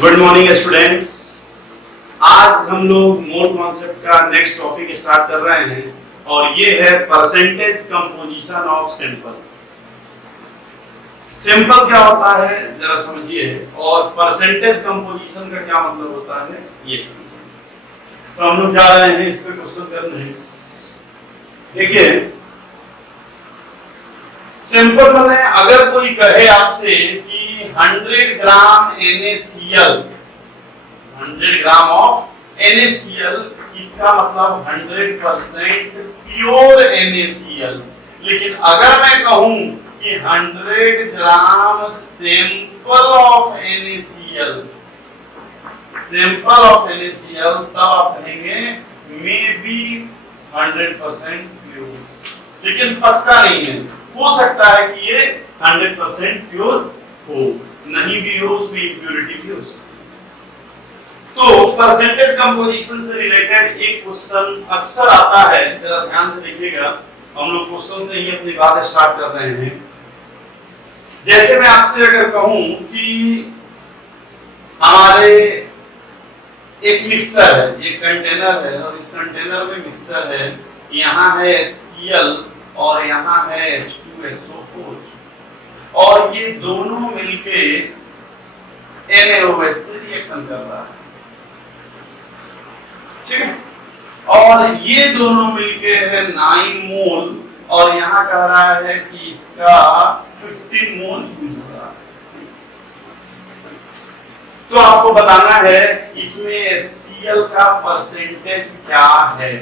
Good morning students. आज हम लोग मोल कॉन्सेप्ट का नेक्स्ट टॉपिक स्टार्ट कर रहे हैं और ये है percentage composition of simple. Simple क्या होता है जरा समझिए, और परसेंटेज कंपोजिशन का क्या मतलब होता है ये समझिए। तो हम लोग जा रहे हैं इस पे क्वेश्चन करने। देखिए सिंपल में अगर कोई कहे आपसे कि 100 ग्राम NaCl, 100 ग्राम ऑफ NaCl, इसका मतलब 100% प्योर NaCl। लेकिन अगर मैं कहूं कि 100 gram sample of NaCl, sample of NaCl, तब आप कहेंगे मे बी 100% प्योर, लेकिन पक्का नहीं है। हो सकता है कि ये 100% प्योर हो, नहीं भी हो, उसमें इम्प्योरिटी भी हो सकती है। तो परसेंटेज कंपोजिशन से रिलेटेड एक क्वेश्चन अक्सर आता है, जरा ध्यान से देखिएगा। हम लोग क्वेश्चन से ही अपनी बात स्टार्ट कर रहे हैं। जैसे मैं आपसे अगर कहूं कि हमारे एक मिक्सर है, एक कंटेनर है और इस कंटेनर में मिक्सर है, यहाँ है HCl और यहाँ है H2SO4 और ये दोनों मिलके NaOH से रिएक्शन कर रहा है, ठीक है। और ये दोनों मिलके है 9 मोल और यहाँ कह रहा है कि इसका 15 मोल यूज हो रहा है। तो आपको बताना है इसमें HCl का परसेंटेज क्या है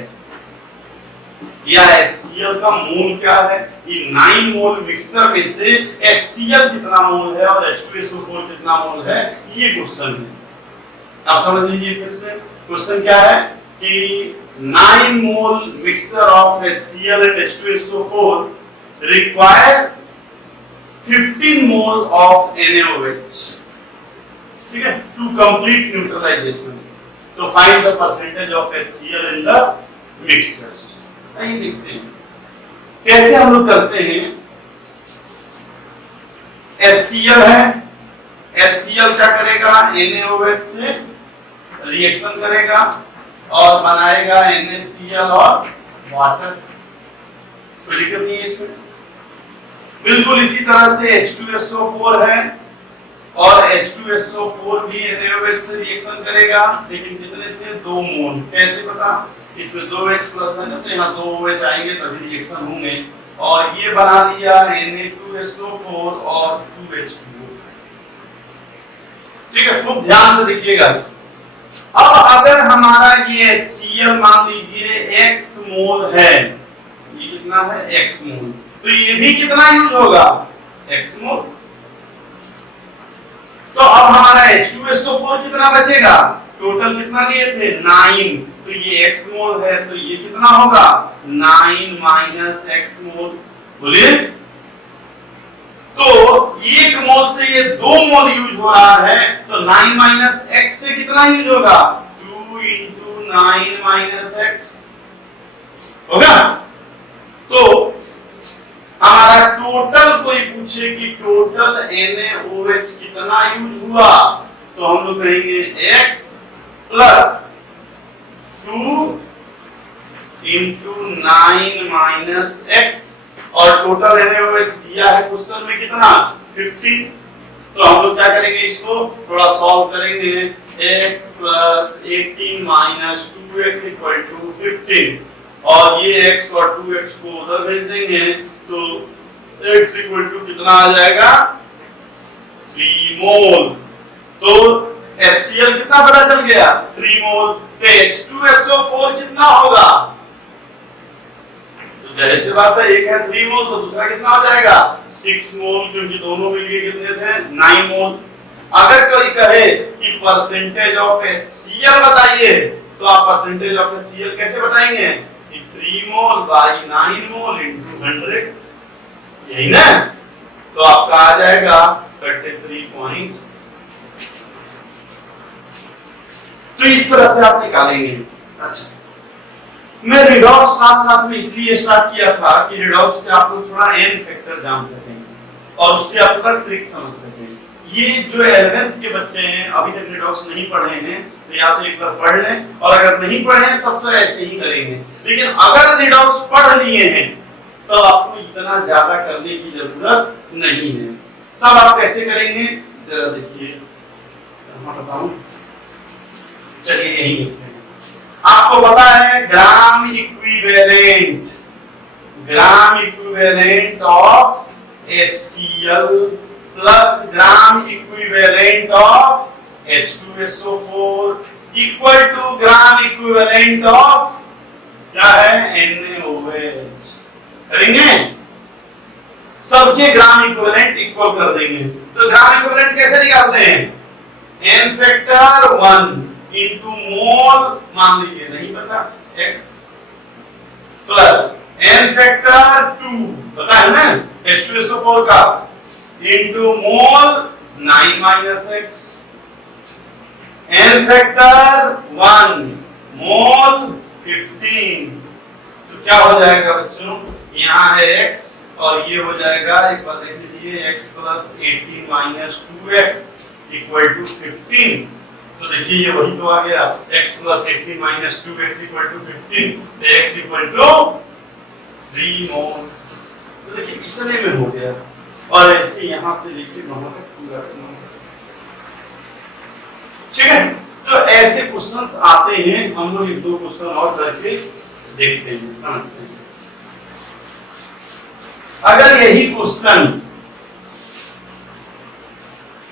या HCl का मोल क्या है। ये 9 मोल मिक्सर में से HCl कितना मोल है और H2SO4 कितना मोल है, ये क्वेश्चन है। आप समझ लीजिए फिर से। क्वेश्चन क्या है कि 9 mole mixer of HCl and H2SO4 require 15 mole of NaOH, ठीक है, to complete neutralization। तो find the percentage of HCl in the mixer। आइए देखते हैं कैसे हम लोग करते हैं। HCl है, HCl क्या करेगा, NaOH से रिएक्शन करेगा और बनाएगा NaCl और वाटर। कोई दिक्कत नहीं है इसमें। बिल्कुल इसी तरह से H2SO4 है और H2SO4 भी NaOH से रिएक्शन करेगा, लेकिन कितने से, 2 मोल। कैसे पता, इसमें 2H प्लस है ना, तो यहाँ 2 OH आएंगे तभी रिएक्शन होंगे। और ये बना लिया Na2SO4 और 2H2O, ठीक है। खूब ध्यान से देखिएगा। अब अगर हमारा ये HCl मान लीजिए X मोल है, ये कितना है, X मोल, तो ये भी कितना यूज होगा, X मोल। तो अब हमारा H2SO4 कितना बचेगा, टोटल कितना दिए थे, 9, तो ये X मोल है, तो ये कितना होगा, 9 माइनस X मोल। बोलिए, तो 1 मोल से ये 2 मोल यूज हो रहा है, तो 9 माइनस X से कितना यूज होगा, 2 into 9 माइनस X होगा। तो हमारा टोटल, कोई पूछे कि टोटल NaOH कितना यूज हुआ, तो हम लोग कहेंगे X plus 2 into 9 minus X, और टोटल NaOH दिया है क्वेश्चन में कितना, 15। तो हम लोग क्या करेंगे, इसको थोड़ा सॉल्व करेंगे। X plus 18 minus 2X equal to 15, और ये X और 2X को उधर भेज देंगे, तो X इक्वल टू कितना आ जाएगा, 3 मोल। तो HCl कितना पता चल गया, 3 मोल। तो H2SO4 कितना होगा, तो जाहिर सी बात है, एक है 3 मोल तो दूसरा कितना हो जाएगा, 6 मोल, क्योंकि दोनों मिलके कितने थे, 9 मोल। अगर कोई कहे कि परसेंटेज ऑफ HCl बताइए, तो आप परसेंटेज ऑफ HCl कैसे बताएंगे, कि 3 मोल बाई 9 मोल इनटू 100, यही ना। तो आपका आ जाएगा 33 पॉइंट। तो इस तरह से आप निकालेंगे। अच्छा, मैं रिडॉक्स साथ साथ में इसलिए स्टार्ट किया था कि रिडॉक्स से आप लोग थोड़ा n फैक्टर जान सकें और उससे आप थोड़ा ट्रिक समझ सकें। ये जो 11th के बच्चे हैं अभी तक रिडॉक्स नहीं पढ़े हैं तो या तो एक बार पढ़ लें, और अगर नहीं पढ़े हैं तब तो ऐसे ही करेंगे। लेकिन अगर रिडॉक्स पढ़ लिए हैं तो आपको इतना ज्यादा करने की जरूरत नहीं है। तब आप कैसे करेंगे जरा देखिए, बताऊं, चलिए यही देखते हैं। आपको पता है gram equivalent of HCl plus gram equivalent of H2SO4 equal to gram equivalent of क्या है NaOH। करेंगे सबके ग्राम इक्विवेलेंट इक्वल कर देंगे। तो ग्राम इक्विवेलेंट कैसे निकालते हैं? n फैक्टर 1 इनटू मोल, मान लीजिए नहीं पता, x प्लस n फैक्टर 2 पता है ना H2SO4 का, इनटू मोल 9 माइनस x, n फैक्टर 1 मोल 15। तो क्या हो जाएगा बच्चों, यहाँ है x और ये हो जाएगा, एक बार देख लीजिए, x plus 18 minus 2x equal to 15। तो देखिए ये वही तो आ गया, x plus 18 minus 2x equal to 15, तो x इक्वल टू 3 मोल। तो देखिए इतने में हो गया, और ऐसे यहां से लेके वहां तक पूरा करना। ठीक है, तो ऐसे क्वेश्चंस आते हैं, हम लोग एक दो क्वेश्चन और करके देखते हैं, समझते हैं। अगर यही क्वेश्चन,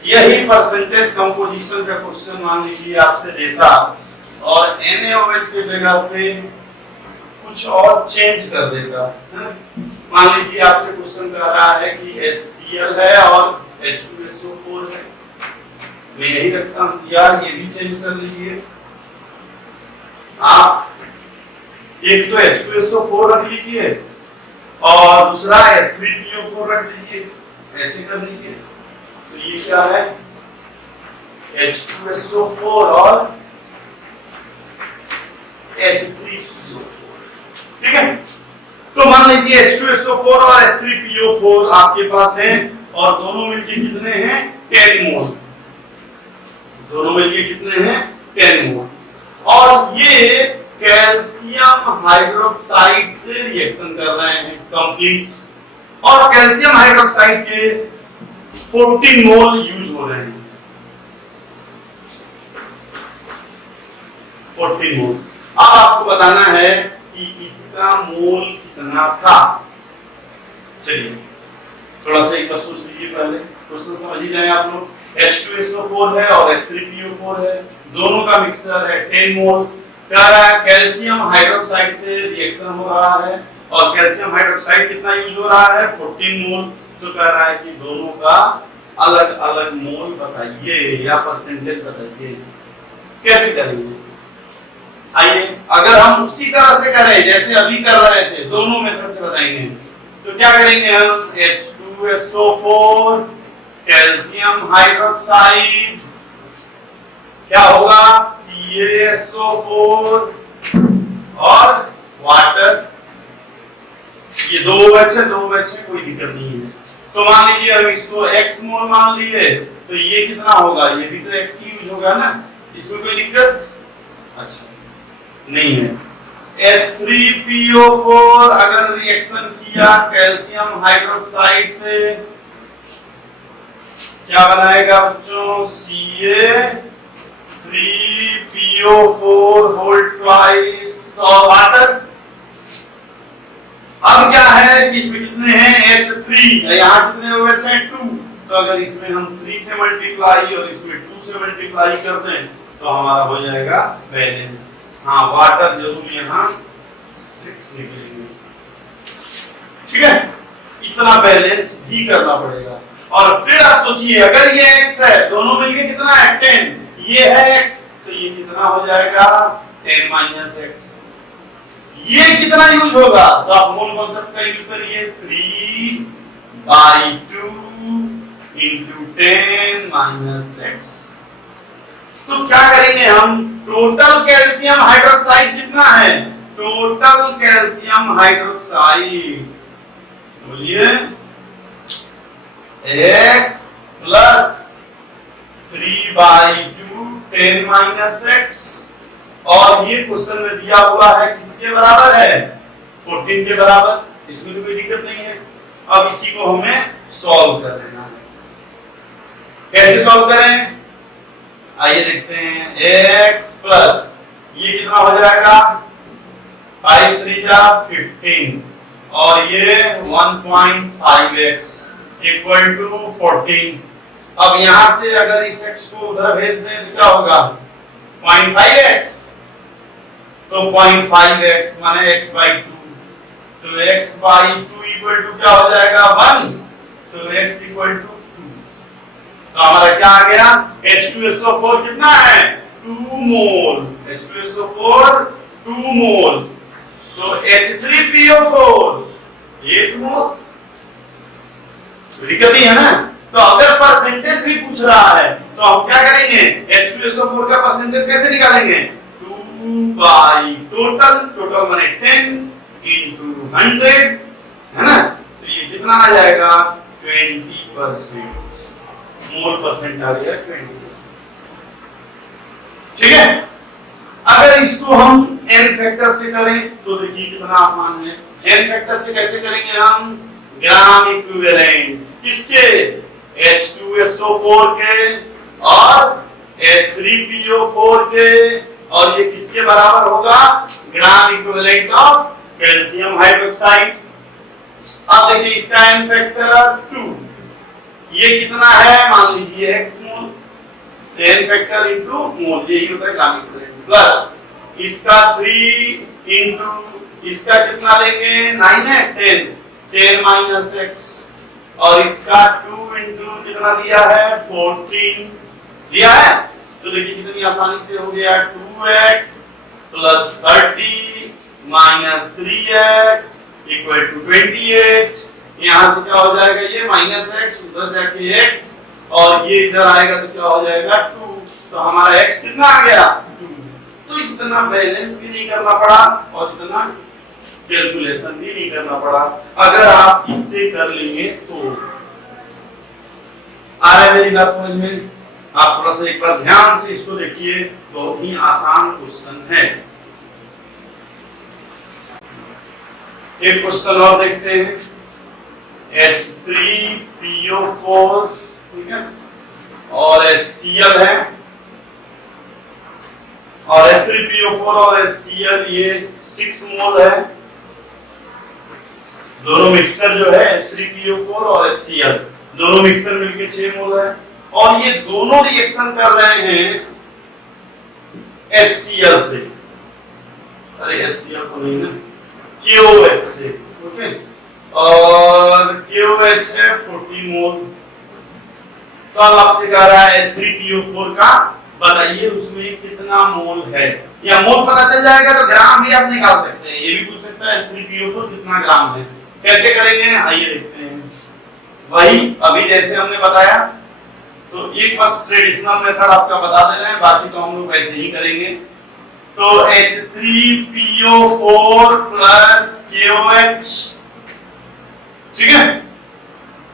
यही परसेंटेज कंपोजिशन का क्वेश्चन मान लीजिए आपसे देता और NaOH की जगह पे कुछ और चेंज कर देता, है ना? मान लीजिए आपसे क्वेश्चन कर रहा है कि HCl है और H2SO4 है, मैं यही रखता हूं, या ये भी चेंज कर लीजिए आप, एक तो H2SO4 रख लीजिए और दूसरा H3PO4 रख लीजिए, ऐसे कर लीजिए। तो ये क्या है, H2SO4 और H3PO4। ठीक है, तो मान लीजिए H2SO4 और H3PO4 आपके पास हैं और दोनों मिलके कितने हैं, 10 मोल। दोनों मिलके कितने हैं, 10 मोल। और ये कैल्शियम हाइड्रोक्साइड से रिएक्शन कर रहे हैं कंप्लीट, और कैल्शियम हाइड्रोक्साइड के 14 मोल यूज हो रहे हैं, 14 मोल। अब आपको बताना है कि इसका मोल कितना था। चलिए थोड़ा सा एक बार सोच लीजिए, पहले क्वेश्चन समझ ही जाए आप लोग। H2SO4 है और H3PO4 है, दोनों का मिक्सचर है 10 मोल। क्या रहा है, कैल्शियम हाइड्रोक्साइड से रिएक्शन हो रहा है और कैल्शियम हाइड्रोक्साइड कितना यूज हो रहा है, 14 मोल। तो कह रहा है कि दोनों का अलग अलग मोल बताइए या परसेंटेज बताइए। कैसे करेंगे, आइए अगर हम उसी तरह से करें जैसे अभी कर रहे थे, दोनों मेथड से बताएंगे, तो क्या करेंगे हम, H2SO4 कैल्शियम हाइड्रोक्साइड, क्या होगा CaSO4 और वाटर, ये दो बचे कोई दिक्कत नहीं है। तो मान लीजिए हम इसको x मोल मान लिए, तो ये कितना होगा, ये भी तो x ही यूज होगा ना, इसमें कोई दिक्कत अच्छा नहीं है। H3PO4 अगर रिएक्शन किया कैल्शियम हाइड्रोक्साइड से, क्या बनाएगा बच्चों, CA3PO4 होल ट्वाइस और वाटर। अब क्या है कि इसमें कितने हैं, H3, यहाँ कितने OH हैं, 2। तो अगर इसमें हम 3 से मल्टीप्लाई और इसमें 2 से मल्टीप्लाई कर दें तो हमारा हो जाएगा बैलेंस। हाँ, वाटर जरूर यहाँ 6 निकलेंगे। ठीक है, इतना बैलेंस भी करना पड़ेगा। और फिर आप सोचिए, अगर ये x है, दोनों मिलके कितना है, 10, ये है x, तो ये कितना हो जाएगा, 10 माइनस x। ये कितना यूज होगा, तो आप मोल कॉन्सेप्ट का यूज करिए, 3/2 into 10 minus x। तो क्या करेंगे हम, टोटल कैल्शियम हाइड्रोक्साइड कितना है, टोटल कैल्शियम हाइड्रोक्साइड बोलिए x प्लस 3/2 10 माइनस x, और ये क्वेश्चन में दिया हुआ है किसके बराबर है, 14 के बराबर, इसमें तो कोई दिक्कत नहीं है। अब इसी को हमें सॉल्व कर लेना है। कैसे सॉल्व करें, आइए देखते हैं। x प्लस ये कितना हो जाएगा, 5 3 जा 15, और ये 1.5x इक्वल टू 14। अब यहां से अगर इस x को उधर भेज दें तो क्या होगा, 0.5x, तो 0.5x माने x/2, तो x/2 इक्वल टू क्या हो जाएगा 1, तो x इक्वल टू 2। तो हमारा क्या आ गया, H2SO4 कितना है, 2 मोल, H2SO4 2 मोल, तो H3PO4 8 मोल। दिक्कत ही है ना। तो अगर परसेंटेज भी पूछ रहा है तो हम क्या करेंगे, H2SO4 का परसेंटेज कैसे निकालेंगे, 2 टोटल माने 10 into 100 है ना, तो ये कितना आ जाएगा 20%, मोल परसेंट आ गया 20%। ठीक है, अगर इसको हम n फैक्टर से करें तो देखिए कितना आसान है। n फैक्टर से कैसे करेंगे हम, ग्राम इक्विवेलेंट किसके, H2SO4 के और H3PO4 के, और ये किसके बराबर होगा, ग्राम इक्विवेलेंट ऑफ कैल्शियम हाइड्रोक्साइड। अब देखिए इसका n फैक्टर 2, ये कितना है, मान लीजिए x मोल, n फैक्टर इनटू मोल, यही होता है ग्राम इक्विवेलेंट, प्लस इसका 3 इनटू इसका कितना लेंगे, 9 है 10 माइनस x, और इसका 2 इनटू कितना दिया है 14 दिया है। तो देखिए कितनी आसानी से हो गया, 2x plus 30 minus 3x equal to 28। यहां से क्या हो जाएगा, ये माइनस x, उधर जाके x, और ये इधर आएगा तो क्या हो जाएगा 2, तो हमारा x कितना आ गया 2। तो इतना बैलेंस भी नहीं करना पड़ा और इतना कैलकुलेशन भी नहीं करना पड़ा। अगर आप इससे कर लेंगे तो आ रहा है मेरी बात समझ में। आप थोड़ा सा एक बार ध्यान से इसको देखिए, बहुत ही आसान क्वेश्चन है। एक क्वेश्चन और देखते हैं, H3PO4 ठीक है, और HCl है, और H3PO4 और HCl ये 6 मोल है। दोनों मिक्सचर जो है H3PO4 और HCl दोनों मिक्सचर मिलके 6 मोल है, और ये दोनों रिएक्शन कर रहे हैं HCl से, अरे HCl को नहीं ना, KOH से, ओके, और KOH है 40 मोल। तो अब आपसे कह रहा है H3PO4 का बताइए उसमें कितना मोल है, या मोल पता चल जाएगा तो ग्राम भी आप निकाल सकते हैं, ये भी पूछ सकता है H3PO4 कितना ग्राम है। कैसे करेंगे आइए देखते हैं, वही अभी जैसे हमने बताया, तो एक बस ट्रेडिशनल मेथड आपका बता दे रहे हैं, बाकी तो हम लोग वैसे ही करेंगे। तो H3PO4 प्लस KOH, ठीक है,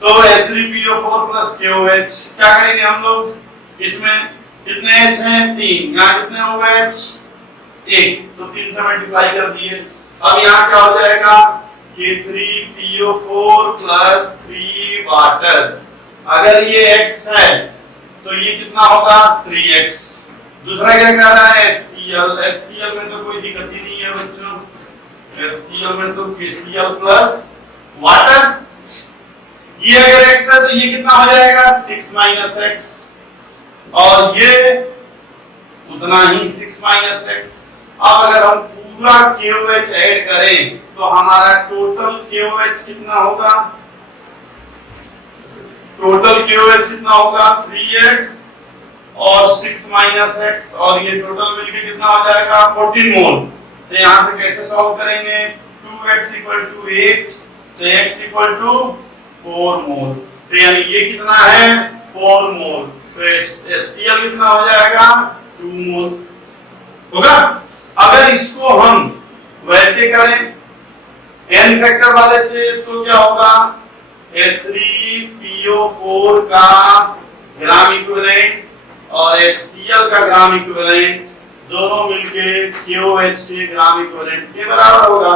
तो H3PO4 प्लस KOH क्या करेंगे हम लोग, इसमें कितने H हैं 3, यहाँ कितने हो गए H 1, तो 3 से मल्टीप्लाई कर दिए। अब यहाँ क्या हो जाएगा K3PO4 प्लस 3 वाटर, अगर ये X है तो ये कितना होगा 3x। दूसरा क्या कह रहा है HCl, HCl में तो कोई दिक्कत ही नहीं है बच्चों, HCl में तो KCl प्लस वाटर, ये अगर x है तो ये कितना हो जाएगा 6 माइनस x, और ये उतना ही 6 माइनस x। अब अगर हम पूरा KOH ऐड करें तो हमारा टोटल KOH कितना होगा, टोटल KOH कितना होगा 3x और 6 माइनस x, और ये टोटल मिलके कितना हो जाएगा 14 मोल। तो यहां से कैसे सॉल्व करेंगे, 2x इक्वल टू 8, तो x इक्वल टू 4 मोल, तो यानी ये कितना है 4 मोल, तो HCl कितना हो जाएगा 2 मोल होगा। अगर इसको हम वैसे करें n फैक्टर वाले से तो क्या होगा, H3PO4 का ग्राम इक्विवेलेंट और HCl का ग्राम इक्विवेलेंट दोनों मिलके KOH के ग्राम इक्विवेलेंट के बराबर होगा।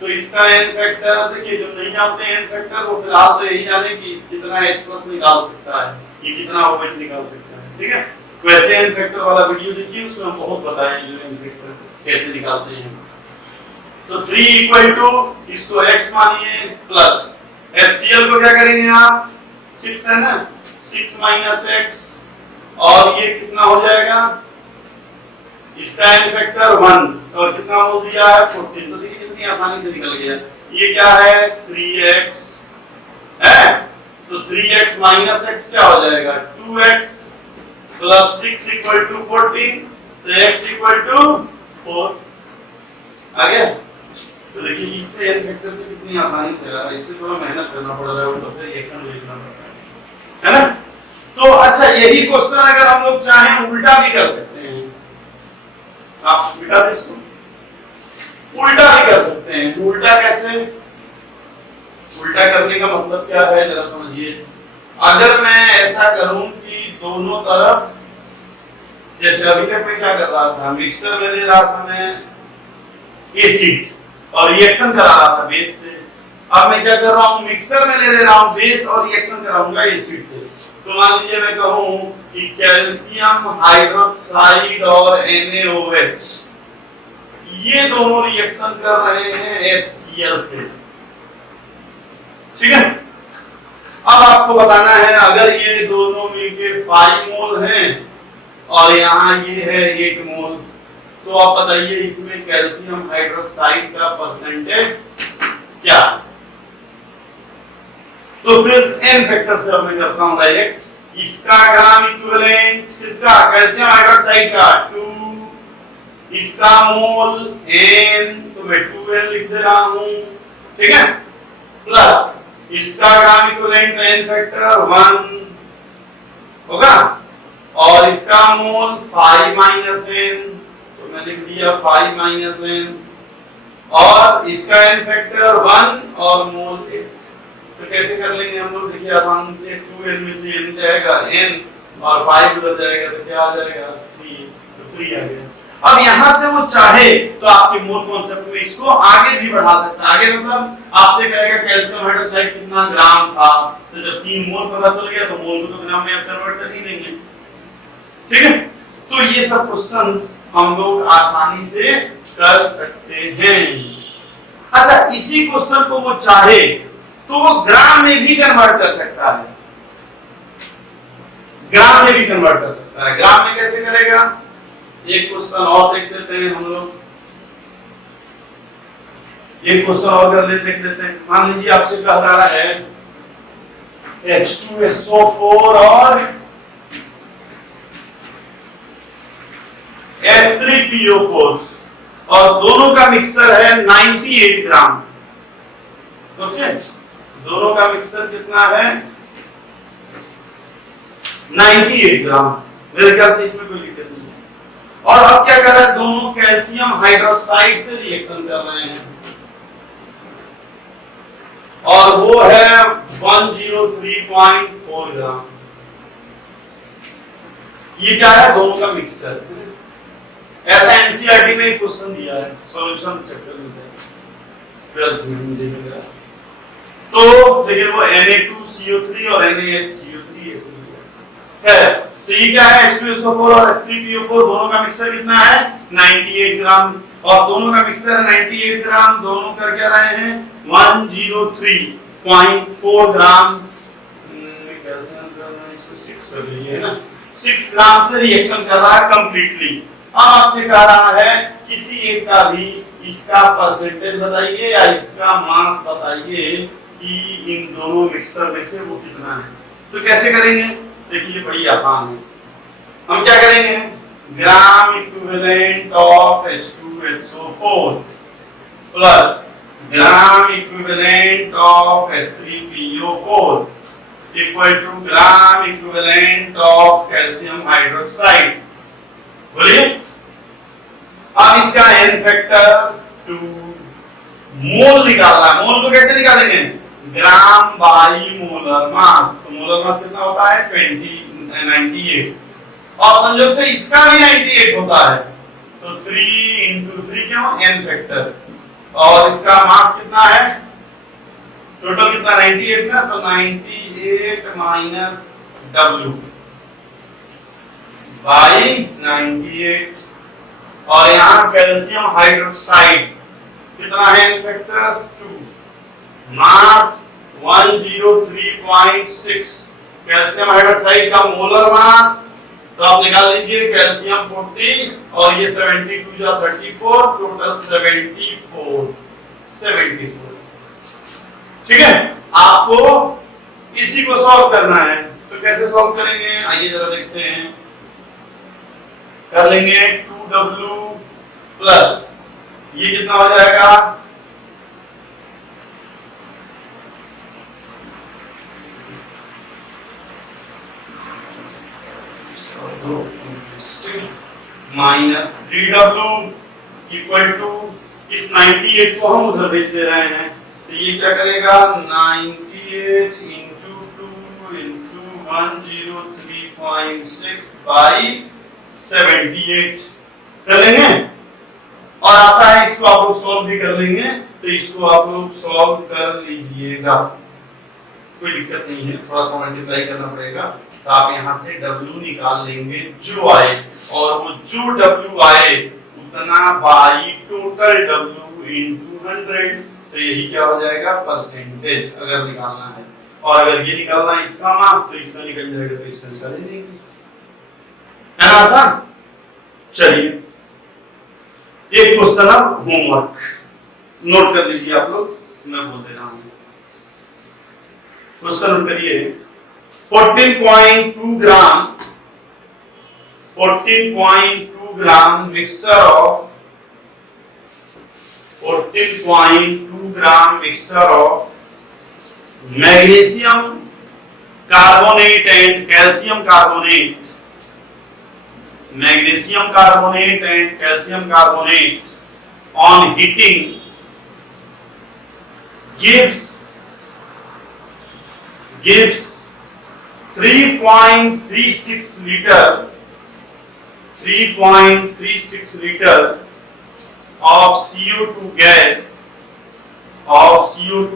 तो इसका n फैक्टर देखिए, जो नहीं जानते n फैक्टर वो फिलहाल तो यही जाने कि कितना H+ निकाल सकता है, ये कितना OH निकाल सकता है, ठीक है। वैसे n फैक्टर वाला वीडियो देखिए, उसमें हम बहुत बताए हैं जो n फैक्टर कैसे निकालते हैं। तो 3 इक्वल टू इसको x मानिए प्लस HCl को क्या करेंगे आप, 6 है ना, 6 माइनस x और ये कितना हो जाएगा, इसका n फैक्टर 1 और कितना मोल दिया है 14। तो देखिए कितनी आसानी से निकल गया। ये क्या है 3x है, तो 3x माइनस x क्या हो जाएगा 2x प्लस 6 इक्वल टू 14, तो x इक्वल टू 4 आ गया। तो देखिए इससे n फैक्टर से कितनी आसानी से आ रहा है, इससे थोड़ा मेहनत करना पड़ रहा है, ऊपर से रिएक्शन लिखना पड़ता है ना। तो अच्छा, यही क्वेश्चन अगर हम लोग चाहें उल्टा भी कर सकते हैं, आप बेटा इसको उल्टा भी कर सकते हैं। उल्टा कैसे, उल्टा करने का मतलब क्या है जरा समझिए। अगर मैं ऐसा करूं कि दोनों तरफ, जैसे अभी तक मैं क्या कर रहा था, मिक्सचर में ले रहा था मैं एसिड और रिएक्शन करा रहा था बेस से। अब मैं क्या कर रहा हूं, मिक्सचर में ले रहा हूं बेस और रिएक्शन कराऊंगा एसिड से। तो मान लीजिए मैं कहूं कि कैल्शियम हाइड्रोक्साइड और NaOH ये दोनों रिएक्शन कर रहे हैं HCl से, ठीक है। अब आपको बताना है अगर ये दोनों मिलके 5 मोल हैं और यहाँ ये है 8 मोल, तो आप बताइए इसमें कैल्शियम हाइड्रोक्साइड का परसेंटेज क्या है। तो फिर n फैक्टर से अब मैं करता हूं डायरेक्ट, इसका ग्राम इक्विवेलेंट किसका, कैल्शियम हाइड्रोक्साइड का 2, इसका मोल n, तो मैं 2n लिख दे रहा हूं, ठीक है, प्लस इसका ग्राम इक्विवेलेंट n फैक्टर 1 होगा और इसका मोल 5 माइनस n, तो मैं लिख दिया 5 माइनस n और इसका n फैक्टर 1 और मोल 8। तो कैसे कर लेंगे हम लोग, देखिए आसानी से 2n में से n जाएगा n और 5 उधर जाएगा तो क्या आ जाएगा 3, तो 3 आ गया। अब यहां से वो चाहे तो आपके मोल कॉन्सेप्ट में इसको आगे भी बढ़ा सकता है। आगे मतलब आपसे कहेगा कैल्शियम हाइड्रोक्साइड कितना ग्राम था, तो जब 3 मोल पता चल गया तो मोल को तो ग्राम में आप कन्वर्ट कर ही देंगे, ठीक है। तो ये सब क्वेश्चंस हम लोग आसानी से कर सकते हैं। अच्छा, इसी क्वेश्चन को वो चाहे तो वो ग्राम में भी कन्वर्ट कर सकता है, ग्राम में भी कन्वर्ट कर सकता है। ग्राम में कैसे करेगा, एक क्वेश्चन और देख लेते हैं हम लोग, एक क्वेश्चन और कर लेते देख लेते हैं। मान लीजिए आपसे कह रहा है H2SO4 और H3PO4 और दोनों का मिक्सचर है 98 ग्राम, ओके। दोनों का मिक्सचर कितना है 98 ग्राम, मेरे ख्याल से इसमें कोई दिक्कत नहीं है। और अब क्या कर रहा है, दोनों कैल्शियम हाइड्रोक्साइड से रिएक्शन कर रहे हैं और वो है 103.4 ग्राम। ये क्या है, दोनों का मिक्सचर। ऐसा एनसीईआरटी में क्वेश्चन दिया है, सॉल्यूशन चैप्टर में है 12th में मुझे मिला। तो लेकिन वो Na2CO3 और NaHCO3 ऐसे है। तो ये क्या है, H2SO4 और H3PO4 दोनों का मिक्सचर कितना है 98 ग्राम और दोनों का मिक्सचर 98 ग्राम, दोनों कर क्या रहे हैं 103.4 ग्राम। इसको 6 कर लीजिए ना, 6 ग्राम से रिएक्शन कर रहा है कंप्लीटली। अब आपसे कह रहा है किसी एक का भी इसका परसेंटेज बताइए या इसका मास बताइए कि इन दोनों मिक्सचर में से वो कितना है। तो कैसे करेंगे, देखिए बड़ी आसान है। हम क्या करेंगे, gram equivalent of H2SO4 plus gram equivalent of H3PO4 equal to gram equivalent of calcium hydroxide. बोलिए, अब इसका n फैक्टर 2, मोल निकालना। मोल को कैसे निकालेंगे, ग्राम बाई मोलर मास। तो मोलर मास कितना होता है 98 और संयोग से इसका भी 98 होता है, तो 3 × 3 क्यों n फैक्टर, और इसका मास कितना है, टोटल कितना 98 ना, तो 98 माइनस W बाई 98, और यहाँ कैल्शियम हाइड्रोक्साइड कितना है n फैक्टर 2, मास 103.6, कैल्शियम हाइड्रोक्साइड का मोलर मास तो आप निकाल लीजिए, कैल्शियम 40 और ये 72 या 34, टोटल 74। ठीक है, आपको इसी को सॉल्व करना है, तो कैसे सॉल्व करेंगे आइए जरा देखते हैं। कर लेंगे 2W प्लस ये कितना हो जाएगा, माइनस 3W इक्वल टू, इस 98 को हम उधर भेज दे रहे हैं, तो ये क्या करेगा 98 इंटू 2 इंटू 103.6 बाई 78 कर लेंगे, और आशा है इसको आप लोग सॉल्व भी कर लेंगे, तो इसको आप लोग सॉल्व कर लीजिएगा, कोई दिक्कत नहीं है, थोड़ा सा मल्टीप्लाई करना पड़ेगा, तो आप यहाँ से W निकाल लेंगे जो आए, और वो जो W आए उतना बाई टोटल W इंटू 100, तो यही क्या हो जाएगा परसेंटेज अगर निकालना है, और अगर ये निकालना है इसका मास तो इसका निकल जाएगा, तो इसका निकाल देंगे, है ना आसान। चलिए एक क्वेश्चन अब होमवर्क नोट कर लीजिए आप लोग, मैं बोल दे रहा हूं, क्वेश्चन नोट करिए। 14.2 gram mixture of 14.2 gram mixture of magnesium carbonate and calcium carbonate, magnesium carbonate and calcium carbonate on heating gives 3.36 liter of CO2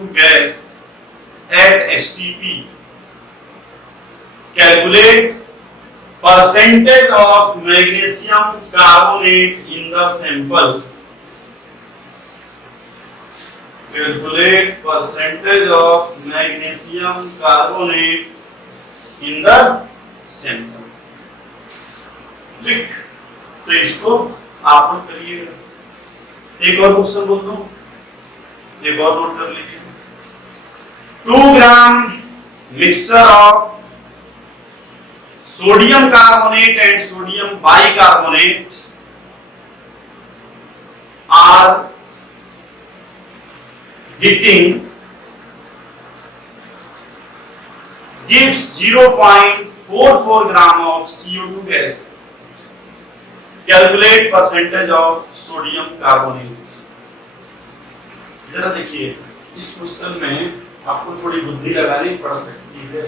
gas at STP. Calculate percentage of magnesium carbonate in the sample. Calculate percentage of magnesium carbonate in the sample. ठीक, तो इसको आप लोग करिएगा। एक और question बोल दूं, एक और नोट कर लीजिए। 2 gram mixture of sodium carbonate and sodium bicarbonate are heating gives 0.44 gram of CO2 gas. Calculate percentage of sodium carbonate. जरा देखिए इस क्वेश्चन में आपको थोड़ी बुद्धि लगानी पड़ सकती है।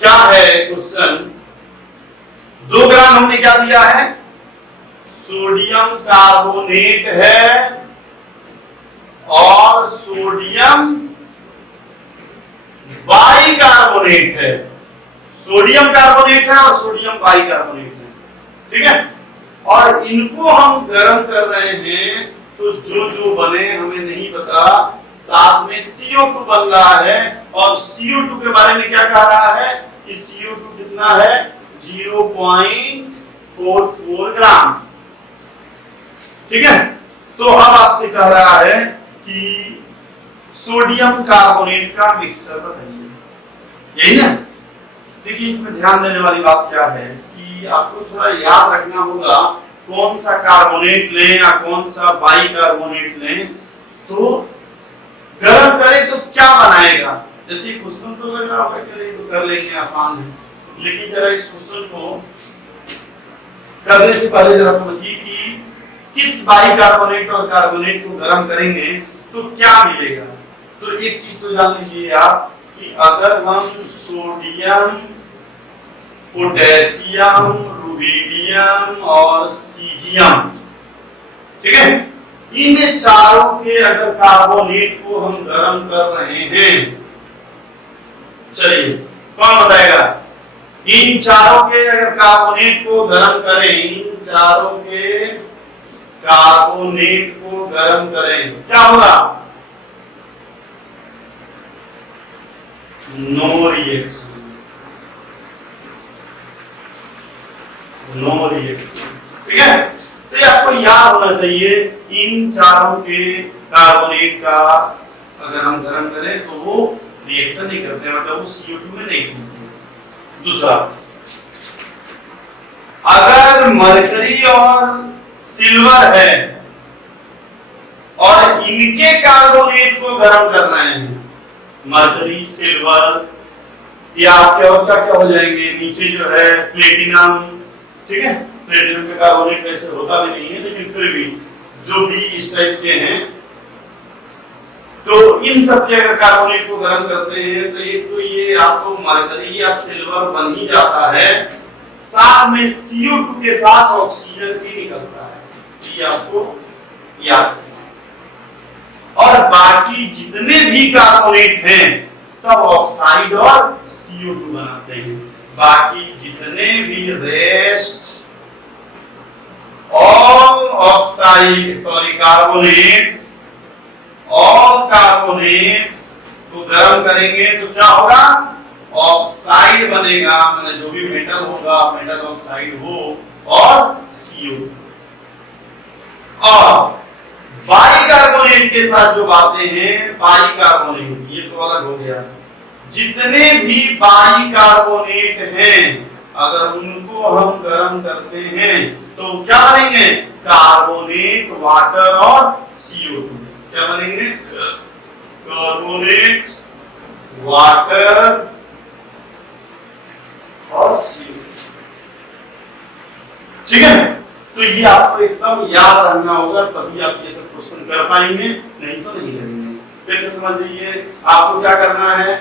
क्या है क्वेश्चन, 2 ग्राम हमने क्या दिया है, सोडियम कार्बोनेट है और सोडियम बाइकार्बोनेट है, सोडियम कार्बोनेट है और सोडियम बाइकार्बोनेट है, ठीक है, और इनको हम गर्म कर रहे हैं, तो जो बने हमें नहीं पता, साथ में CO2 बन रहा है, और CO2 के बारे में क्या कह रहा है कि CO2 कितना है 0.44 ग्राम, ठीक है। तो अब आपसे कह रहा है कि सोडियम कार्बोनेट का मिक्सचर बताइए, यही ना। देखिए इसमें ध्यान देने वाली बात क्या है कि आपको थोड़ा याद रखना होगा कौन सा कार्बोनेट लें या कौन सा बाइकार्बोनेट लें, तो गर्म करें तो क्या बनाएगा। जैसे क्वेश्चन तो लग रहा होगा कि तो कर लेंगे आसान है, लेकिन जरा इस क्वेश्चन को करने से पहले जरा समझिए कि किस बाइकार्बोनेट और कार्बोनेट को गर्म करेंगे तो क्या मिलेगा। तो एक चीज तो जान लीजिए आप कि अगर हम सोडियम पोटेशियम, रुबिडियम और सीजियम। ठीक है, इन चारों के अगर कार्बोनेट को हम गर्म कर रहे हैं, चलिए कौन बताएगा? इन चारों के अगर कार्बोनेट को गर्म करें, इन चारों के कार्बोनेट को गर्म करें, क्या होगा? No reaction, no reaction. ठीक है, तो ये आपको याद होना चाहिए, इन चारों के कार्बोनेट का अगर हम गर्म करें तो वो रिएक्शन नहीं करते, मतलब वो CO2 में नहीं घुलते। दूसरा, अगर मरकरी और सिल्वर है और इनके कार्बोनेट को गर्म कर रहे हैं, मरकरी, सिल्वर, या क्या हो जाएंगे नीचे जो है प्लेटिनम। ठीक है, प्लेटिनम के कार्बोनेट वैसे होता भी नहीं है, लेकिन फिर भी जो भी इस टाइप के हैं, तो इन सब के अगर कार्बोनेट को गर्म करते हैं तो एक तो ये आपको मरकरी या सिल्वर बन ही जाता है, साथ में CO2 के साथ ऑक्सीजन भी निकलता है, ये आपको याद। और बाकी जितने भी कार्बोनेट हैं सब ऑक्साइड और CO2 बनाते हैं। बाकी जितने भी rest all oxide carbonates, all carbonates को गर्म करेंगे तो क्या होगा? ऑक्साइड बनेगा, मतलब जो भी मेटल होगा, मेटल ऑक्साइड हो और CO2। और बाइकार्बोनेट के साथ जो बातें हैं, बाइकार्बोनेट ये तो अलग हो गया। जितने भी बाइकार्बोनेट हैं अगर उनको हम गर्म करते हैं तो क्या बनेंगे? कार्बोनेट, वाटर और CO2। क्या बनेंगे? कार्बोनेट, वाटर और CO2। ठीक है, तो ये आपको एकदम याद रखना होगा, तभी आप ये सब क्वेश्चन कर पाएंगे, नहीं तो नहीं करेंगे। कैसे समझ लीजिए, आपको क्या करना है?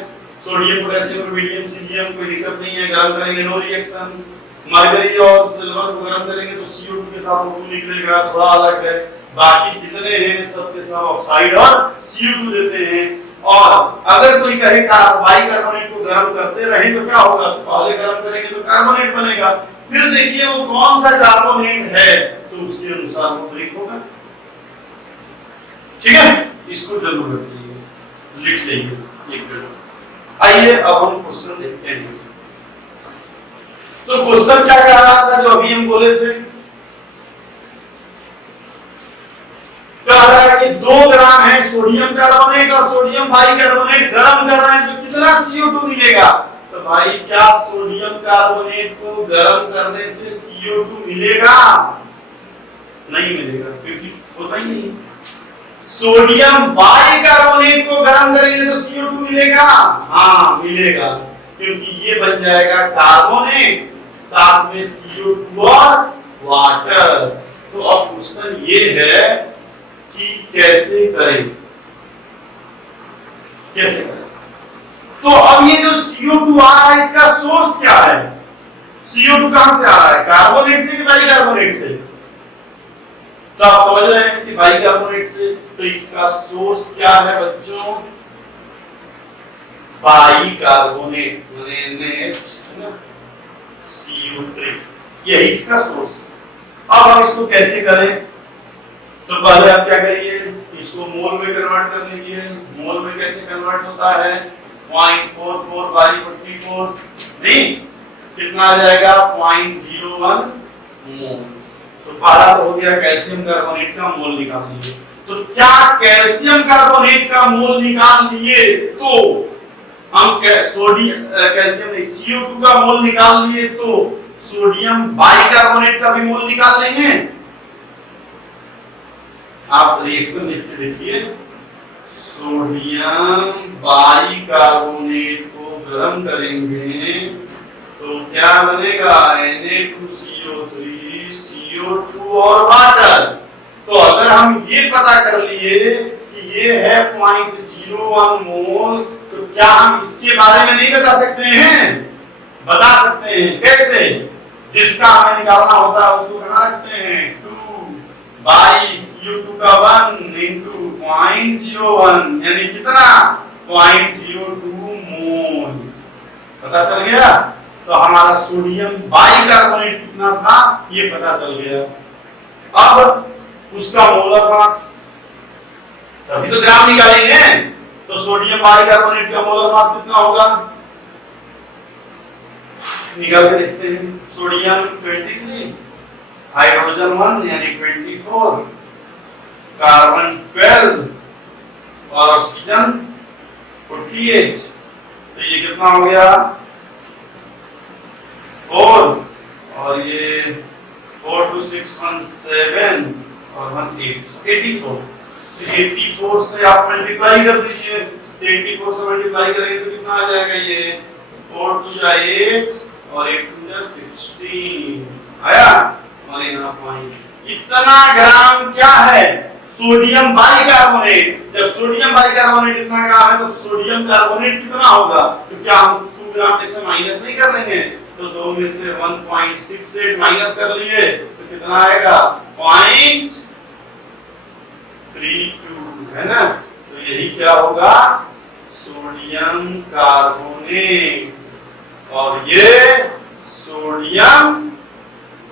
सोडियम, पोटेशियम, रुबिडियम, सीजियम, कोई दिक्कत नहीं है, गर्म करेंगे, नो रिएक्शन। मरकरी और सिल्वर को गर्म करेंगे तो CO2 के साथ O2 निकलेगा, थोड़ा अलग है। बाकी जितने हैं सबके सब ऑक्साइड और CO2 देते हैं। और अगर कोई कहे बाइकार्बोनेट को गर्म करते रहे तो क्या होगा? पहले गर्म करेंगे तो कार्बोनेट बनेगा, फिर देखिए वो कौन सा कार्बोनेट है तो उसके अनुसार वो ब्रेक होगा। ठीक है, इसको जरूर रखिए, लिख लीजिए। आइए अब हम क्वेश्चन देखते हैं। तो क्वेश्चन क्या कह रहा था जो अभी हम बोले थे? कह रहा है कि 2 ग्राम है सोडियम कार्बोनेट और सोडियम बाइकार्बोनेट गर्म कर रहे हैं तो कितना CO2 मिलेगा? तो भाई क्या सोडियम कार्बोनेट को गर्म करने से CO2 मिलेगा? नहीं मिलेगा, क्योंकि होता ही नहीं। सोडियम बाइकार्बोनेट को गर्म करेंगे तो CO2 मिलेगा? हाँ मिलेगा, क्योंकि ये बन जाएगा कार्बोनेट, साथ में CO2 और वाटर। तो अब क्वेश्चन ये है कि कैसे करें। तो अब ये जो CO2 आ रहा है इसका सोर्स क्या है? CO2 कहां से आ रहा है? कार्बोनेट से कि बाइकार्बोनेट से? तो आप समझ रहे हैं कि बाइकार्बोनेट से। तो इसका सोर्स क्या है बच्चों? बाइकार्बोनेट, NaH, है ना, CO3, यही इसका सोर्स है। अब हम इसको कैसे करें? तो पहले आप क्या करिए, इसको मोल में कन्वर्ट कर लीजिए। मोल में कैसे कन्वर्ट होता है? 0.44 by 44, नहीं कितना आ जाएगा? 0.01 मोल। तो पहला तो हो गया कैल्शियम कार्बोनेट का मोल निकाल लीजिए। तो क्या कैल्शियम कार्बोनेट का मोल निकाल लिए तो हम कैल्शियम नहीं CO2 का मोल निकाल लिए तो सोडियम बाइकार्बोनेट का भी मोल निकाल लेंगे। आप रिएक्शन लिख के देखिए, सोडियम बाइकार्बोनेट को गर्म करेंगे तो क्या बनेगा? Na2CO3, CO2 और वाटर। तो अगर हम ये पता कर लिए कि ये है 0.01 मोल, तो क्या हम इसके बारे में नहीं बता सकते हैं? बता सकते हैं कैसे? जिसका हमें निकालना होता है उसको कहाँ रखते हैं? 2 बाई CO2 का 1 इंटू 0.01 यानी कितना? 0.02 मोल। पता चल गया? तो हमारा सोडियम बाइकार्बोनेट कितना था ये पता चल गया। अब उसका मोलर मास, तभी तो ग्राम निकालेंगे। तो सोडियम बाइकार्बोनेट का मोलर मास कितना होगा? निकाल के देखते हैं। सोडियम 23, हाइड्रोजन 1 यानी 24, कार्बन 12 और ऑक्सीजन 48। तो ये कितना हो गया? 4 और ये 4 2 6 1 7 और 1 8 84। तो 84 से आप मल्टीप्लाई कर दीजिए। 84 से मल्टीप्लाई करेंगे तो कितना आ जाएगा? ये 4 2 जा 8 और 8 2 जा 16 आया। और यहाँ पॉइंट इतना ग्राम क्या है? Sodium bicarbonate. जब सोडियम बाइकार्बोनेट इतना ग्राम है तो सोडियम कार्बोनेट कितना होगा? तो क्या हम 2 ग्राम में से माइनस नहीं कर लेंगे? तो 2 में से 1.68 माइनस कर लिए तो कितना आएगा? 0.32 है ना। तो यही क्या होगा? Sodium carbonate. और ये सोडियम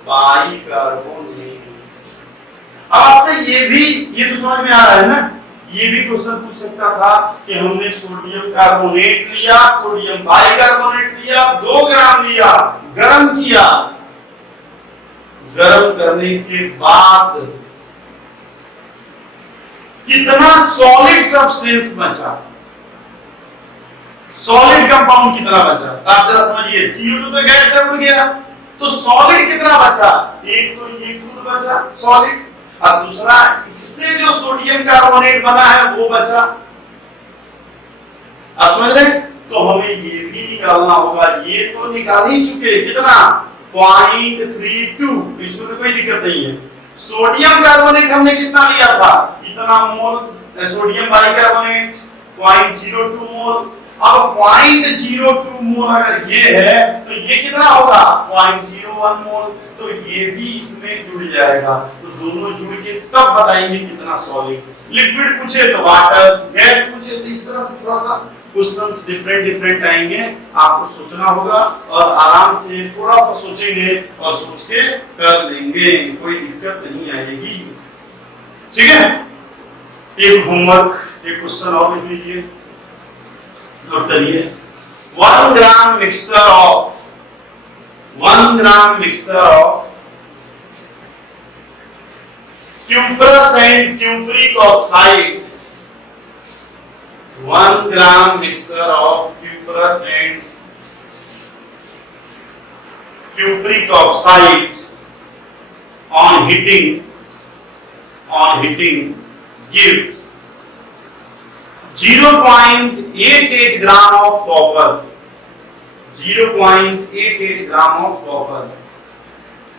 बाइकार्बोनेट। अब आपसे ये तो समझ में आ रहा है ना। ये भी क्वेश्चन पूछ सकता था कि हमने सोडियम कार्बोनेट लिया, सोडियम बाइकार्बोनेट लिया, 2 ग्राम लिया, गर्म किया, गर्म करने के बाद कितना सॉलिड सब्सटेंस बचा, सॉलिड कंपाउंड कितना बचा? आप जरा समझिए। CO2 तो गैस से उड़ गया, तो सॉलिड कितना बचा? एक तो ये खुद बचा सॉलिड, और दूसरा इससे जो सोडियम कार्बोनेट बना है वो बचा। आप समझ रहे? तो हमें ये भी निकालना होगा। ये तो निकाल ही चुके, कितना? 0.32। इसमें तो कोई दिक्कत नहीं है। सोडियम कार्बोनेट हमने कितना लिया था? इतना मोल। सोडियम बाइकार्बोनेट 0.02 मोल। अब 0.02 मोल अगर ये है तो ये कितना होगा? 0.01 मोल। तो ये भी इसमें जुड़ जाएगा। तो दोनों जुड़ के तब बताएंगे कितना सॉलिड। लिक्विड पूछे तो वाटर, गैस पूछे तो इस तरह से थोड़ा सा क्वेश्चंस डिफरेंट आएंगे। आपको सोचना होगा और आराम से थोड़ा सा सोचेंगे और सोच के कर लेंगे, कोई दिक्कत नहीं आएगी। ठीक है? एक होमवर्क, एक क्वेश्चन और लिख लीजिए, नोट करिए। 1 gram mixture of cuprous and cupric oxide, 1 gram mixture of cuprous and cupric oxide on heating gives 0.88 gram of copper. 0.88 gram of copper.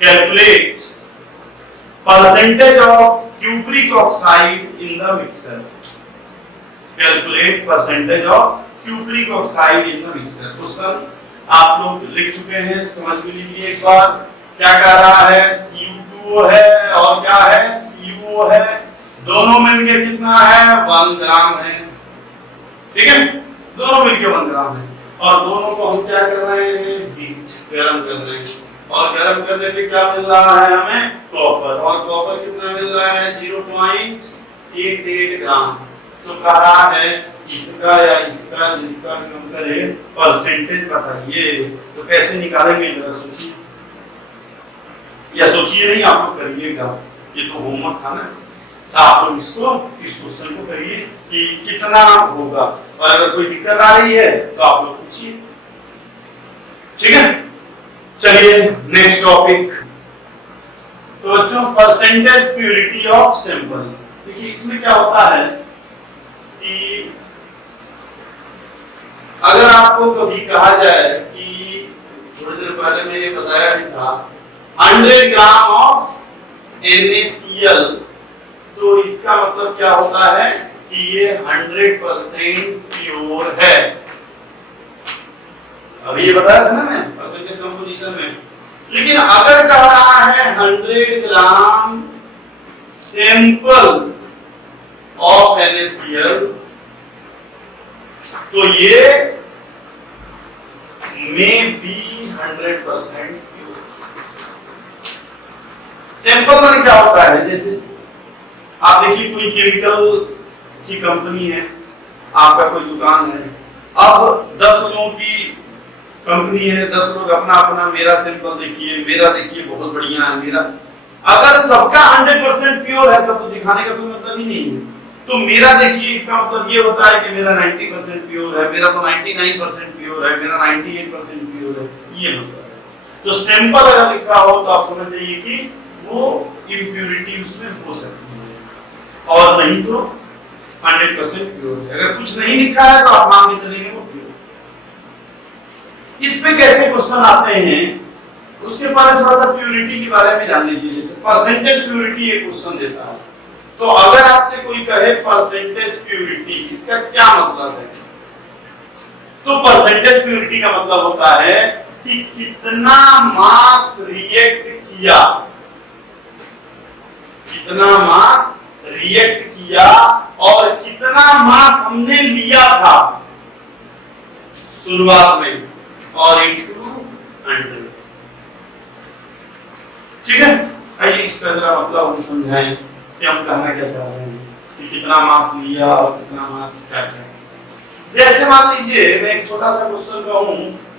Calculate percentage of cupric oxide in the mixture. Calculate percentage of cupric oxide in the mixture. Question आप लोग लिख चुके हैं, समझ में लीजिए एक बार। क्या कह रहा है? Cu2 है और क्या है? CO है। दोनों मिलके कितना है? 1 ग्राम है। ठीक है? दोनों मिलके 1 ग्राम है और दोनों को हम क्या कर रहे हैं? हीट, गर्म कर रहे हैं। और गर्म करने पे क्या मिल रहा है हमें? कॉपर। और कॉपर कितना मिल रहा है? 0.88 ग्राम। तो कह रहा है इसका या इसका जिसका भी हम करें परसेंटेज बताइए। तो कैसे निकालेंगे जरा सोचिए, या सोचिए नहीं, आप लोग करिएगा। ये तो होमवर्क था ना, तो आप लोग इस क्वेश्चन को करिए कि कितना होगा। और अगर कोई दिक्कत आ रही है तो आप लोग पूछिए। ठीक है? चलिए नेक्स्ट टॉपिक। तो बच्चों, परसेंटेज प्योरिटी ऑफ सैंपल। देखिए इसमें क्या होता है कि अगर आपको कभी कहा जाए कि थोड़ी देर पहले मैंने बताया भी था 100 ग्राम ऑफ NaCl, तो इसका मतलब क्या होता है कि ये 100% प्योर है। अभी ये बताया था ना मैं परसेंटेज कंपोजिशन में। लेकिन अगर कह रहा है 100 ग्राम सैंपल ऑफ NaCl, तो ये में बी 100% प्योर। सैंपल में क्या होता है, जैसे आप देखिए कोई केमिकल की कंपनी है, आपका कोई दुकान है, अब 10 लोगों की कंपनी है, 10 लोग अपना अपना, मेरा सैंपल देखिए, मेरा देखिए बहुत बढ़िया है मेरा, अगर सबका 100% प्योर है तब तो दिखाने का कोई मतलब ही नहीं है। तो मेरा देखिए इसका मतलब ये होता है कि मेरा 90% प्योर है, मेरा तो 99% प्योर है, मेरा 98% प्योर है, ये मतलब है। तो सैंपल अगर लिखा हो तो आप समझ जाइए कि वो इंप्योरिटी उसमें हो सकती है, और नहीं तो 100% प्योर है। अगर कुछ नहीं लिखा है तो आप मान के चलेंगे वो प्योर। इस पे कैसे क्वेश्चन आते हैं उसके बारे में थोड़ा सा प्योरिटी के बारे में जान लीजिए। जैसे परसेंटेज प्योरिटी एक क्वेश्चन देता है, तो अगर आपसे कोई कहे परसेंटेज प्योरिटी, इसका क्या मतलब है? तो परसेंटेज प्योरिटी का मतलब होता है कि कितना मास रिएक्ट किया, कितना मास रिएक्ट किया और कितना मास हमने लिया था शुरुआत में, और इनटू 100। ठीक है, आइए इसका जरा मतलब हम समझाएं कि हम कहना क्या चाह रहे हैं कि कितना मास लिया और कितना मास क्या है। जैसे मान लीजिए मैं एक छोटा सा क्वेश्चन कहूं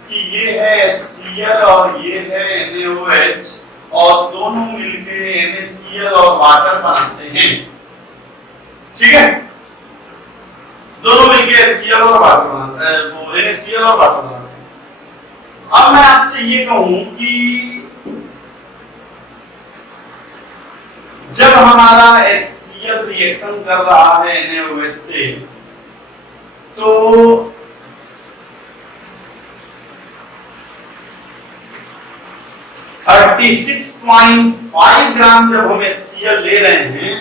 कि ये है HCl और ये है NaOH, और दोनों मिलके NaCl और वाटर बनाते हैं। ठीक है, दोनों मिलके HCl और वाटर बनाते हैं, वो NaCl और वाटर बनाते हैं। अब मैं आपसे ये कहूं कि जब हमारा HCl रिएक्शन कर रहा है NaOH से, तो $36.5 ग्राम जब हम HCl ले रहे हैं